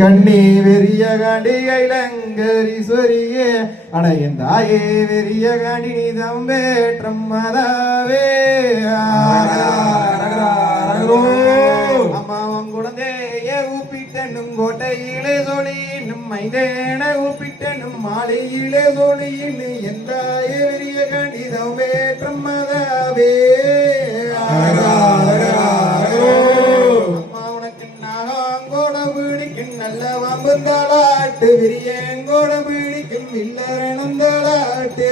கண்ணி வெறிய காண்டி கைலங்கரீஸ்வரியே அடையந்தாயே வெறிய காண்டி தம்பேற்றம் மதாவே அம்மாவன் குழந்தைய ஊப்பிட்டனும் கோட்டையிலே சொலியினும் மைந்தேன ஊப்பிட்டனும் மாலையிலே சொலியின்னு எந்தாய வெறிய காண்டி தம்பேற்றம் மதாவே நல்ல வம்புந்தாளாட்டு விரியங்கோட பிடிக்கும் இல்லறனந்தாளாட்டு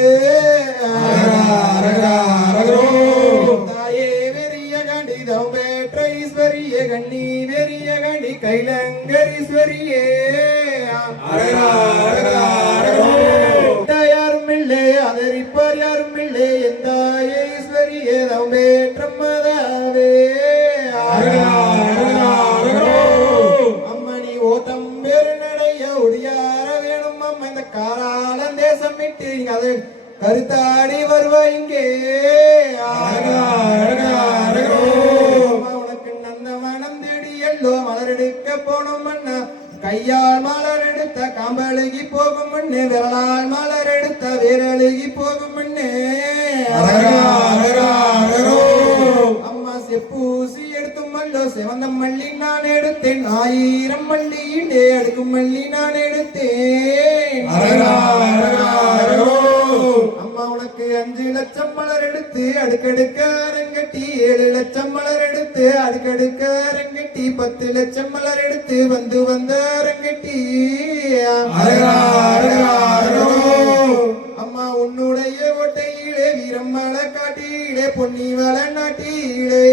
தாயே வெறிய கண்டி தம்பேற்ற ஈஸ்வரியே கண்ணி வெறிய கண்டி கைலங்கரீஸ்வரியே யாரும் இல்லை அதரிப்பார் யாரும் இல்லை எந்த ஈஸ்வரியே தம்பேற்றம் மதாவே காராளம் தேசம் விட்டு அது கருத்தாடி வருவாய்ங்கே உனக்கு நந்த மனம் தேடி எல்லோ மலர் எடுக்க போனோம் மண்ணா கையால் மலர் எடுத்த காம்பழுகி போகும் மண்ணு விரலால் மலர் எடுத்த விரலுகி போகும் மண்ணு அம்மா செப்பூசி எடுத்தும் மல்லோ சிவந்த மல்லி நான் எடுத்தேன் 1000 மல்லியிலே அடுக்கும் மல்லி நான் எடுத்தேன் அம்மா உனக்கு 5 லட்சம் மலர் எடுத்து அடுக்கடுக்க அரங்கட்டி 7 லட்சம் மலர் எடுத்து அடுக்கடுக்க அரங்கட்டி 10 லட்சம் மலர் எடுத்து வந்து வந்த அரங்கட்டி அம்மா உன்னுடைய ஓட்டையிலே வீரம் மலை காட்டியிலே பொன்னி வள நாட்டியிலே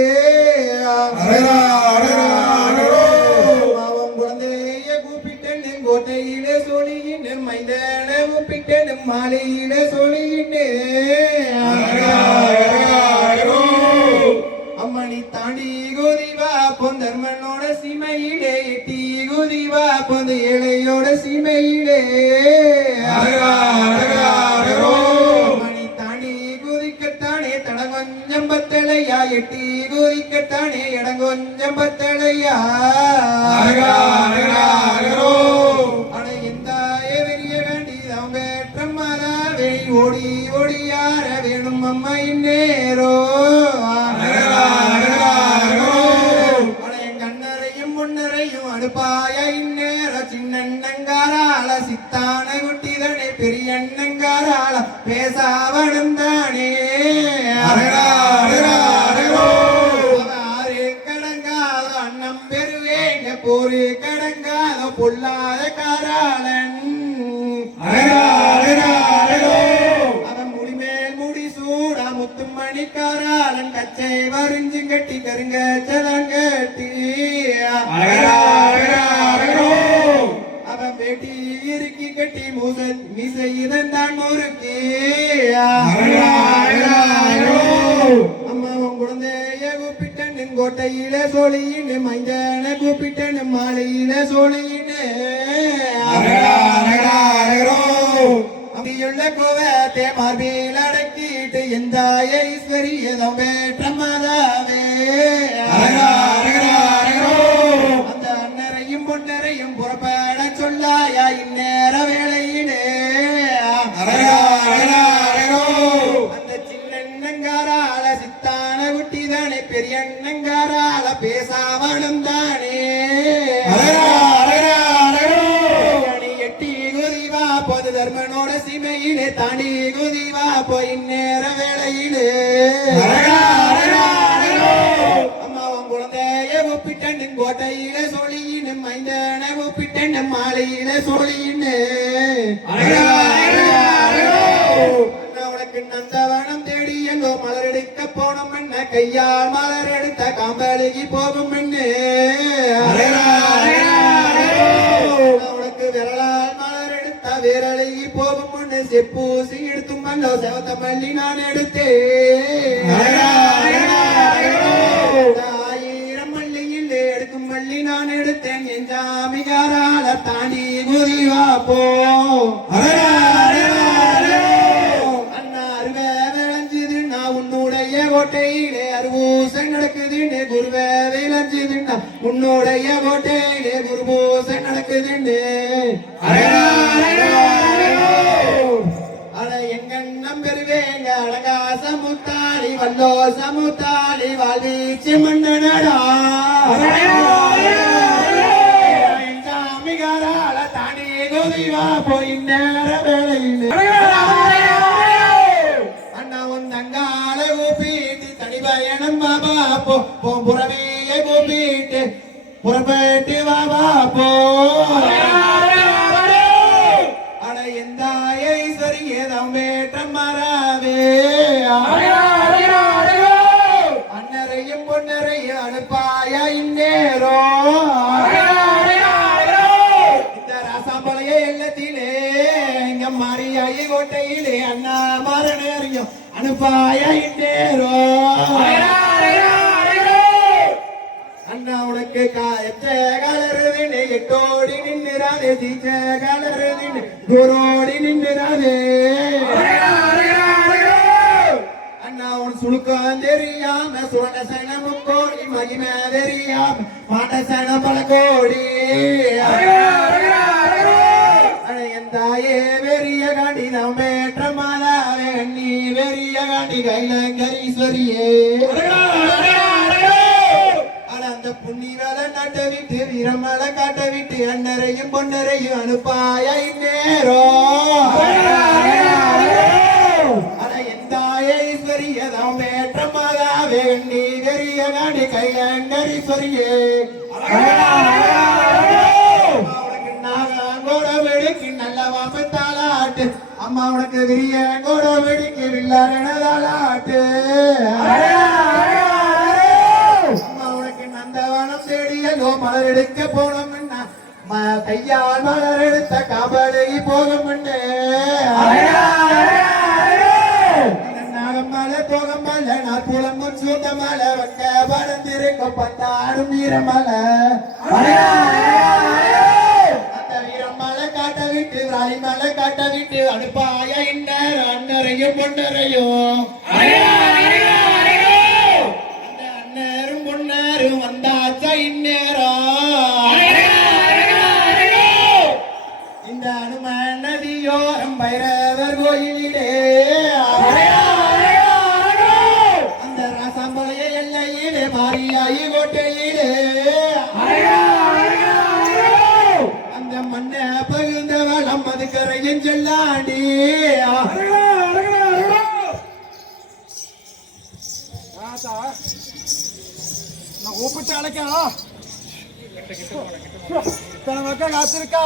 மாவன் குழந்தைய கூப்பிட்டேன் கோட்டையிலே சொல்லியின் மைந்தன கூப்பிட்டேன் மாலையிலே சொல்லியின் அம்மணி தாண்டி கோதிவா பொந்தர்மனோட சீமையிலே எட்டி கோதிவா பொந்த ஏழையோட சீமையிலே மணி தாண்டி குதிக்கத்தானே தட கொஞ்சம் பத்தலையா எட்டி குதிக்கத்தானே இடம் கொஞ்சம் பத்தலையா ஓடி ஓடியார வேணும் அம்மா இந்நேரோ கண்ணரையும் முன்னரையும் அடுப்பாய இந்நேர சின்னங்காரால சித்தான குட்டிதனை பெரியண்ணங்காரால பேசாவணும் தானே ஆறு கடங்காத அன்னம் பெருவேங்க போரு கடங்காத பொல்லாத காராளன் மணிக்காராளன் கச்சை வரிஞ்சு கட்டி கருங்க சலன் கட்டி அவன் வேட்டி இறுக்கி கட்டி மீசை இதன் முறுக்கி அம்மாவன் குழந்தைய கூப்பிட்டன்னு கோட்டையில சோழின்னு மைஞ்சன கூப்பிட்டன்னு மாலையில சோழின்னு அம்பியுள்ள கோவத்தை மார்பில் அடக்கிட்டு எந்த ஈஸ்வரிய தம்பேற்றம் மதாவே அந்த அண்ணரையும் பொன்னரையும் புறப்பட சொல்லாயா இந்நேர வேளையிலே அந்த சின்னங்காரால சித்தான குட்டிதானே பெரியண்ணங்காரால பேசாமலும் தானே பொது தர்மனோட சீமையிலே தாண்டி குதிவா போய் நேர வேளையிலே அம்மாவன் குழந்தைய ஒப்பிட்டன்னு கோட்டையில சொல்லின்னு மைந்தன ஒப்பிட்டன்னு மாலையில சொல்லின்னு உனக்கு நந்தவனம் தேடி எங்கோ மலர் எடுக்க போனோம் என்ன கையால் மலர் எடுத்த காம்பழுகி போகும் என்ன உனக்கு விரலால் விரலகி போகும் முன்னு செப்பூசி எடுத்தும் மல்லோ செவத்த மல்லி நான் எடுத்தேன் 1000 மல்லியில் எடுக்கும் மல்லி நான் எடுத்தேன் என் ஜாமிகாரால தாண்டி குதிவா போ அண்ணா அருவே விளைஞ்சது நான் உன்னுடைய கோட்டையிலே அருவூசம் நடக்குதுன்னு குருவே விளைஞ்சதுன்னா உன்னுடைய கோட்டையிலே குருபூசை நடக்குதுன்னு அட எங்கண்ணம் பெறுவேங்க அழகா சமுத்தாளி வல்லோ சமுத்தாளி வாழ்வீச்சு மன்னனடா சாமிகாரால தானே கோதிவா போய் நேர வேலையில் அண்ணா உன் தங்கால கூப்பிட்டு தனி பயணம் பாபா போ புறவையை கூப்பிட்டு புறப்பட்டு பாபா போ அட எந்தாயை சரி ஏதம் வேற்றம் மாறாவே அன்னரையும் பொன்னரையும் அனுப்பாய இந்நேரோ இந்த ராசாம்பளைய எல்லத்திலே இங்க மாரியாயி கோட்டையிலே அண்ணா மரணரையும் அனுப்பாய இந்நேரோ அண்ணா உனக்கு காயச்ச கலருதின்னு எட்டோடி நின்னுறாதே தீச்ச கலருதின்னு குரோடி நின்னுறாதே அண்ணா உன் சுழுக்கம் தெரியாம சுரண்ட சனமும் கோடி மகிமை தெரியாம மாட்ட சன பல கோடி என் தாயே வெறிய காண்டி நம்மேற்ற மாதாவே நீ வெறிய காண்டி கைலங்கரீஸ்வரியே அந்த புண்ணி வேலை நாட்ட விட்டு வீரமலை காட்ட விட்டு அண்ணரையும் பொன்னரையும் அனுப்பாய நேரோ எந்தாயீஸ்வரியதாம் வேற்ற மாதாவே நீ வெறிய நாடி கைலங்கரீஸ்வரியே நாகோட வெடிக்கு நல்ல வாம்பத்தாளாட்டு அம்மா உனக்கு விரிய கோட வெடிக்கு வில்லாரணதாளாட்டு நந்தவனம் தேடியதோ மலர் எடுக்க போனோம் கையால் மலர் எடுத்த காபலகி போகும் நாகமலை தோகமலை நான் புலம்பும் சூட்டமலை வக்க படந்திருக்கும் பத்தாடும் வீரமலை அந்த வீரமலை காட்ட விட்டு வாலிமலை காட்ட விட்டு அனுப்பாய இன்னர் அண்ணரையும் பொன்னரையும் வந்தாச்சா இந்நேரம் இந்த அனுமன் நதியோரம் பைரவர் கோயிலே அந்த ராசாம்பளைய எல்லையிலே மாரியாயி கோட்டையிலே அந்த மண்ணை பகிர்ந்த வளம் அது கரையின் செல்லாண்டி நான் கூப்பிட்டு அழைக்கா காத்திருக்கா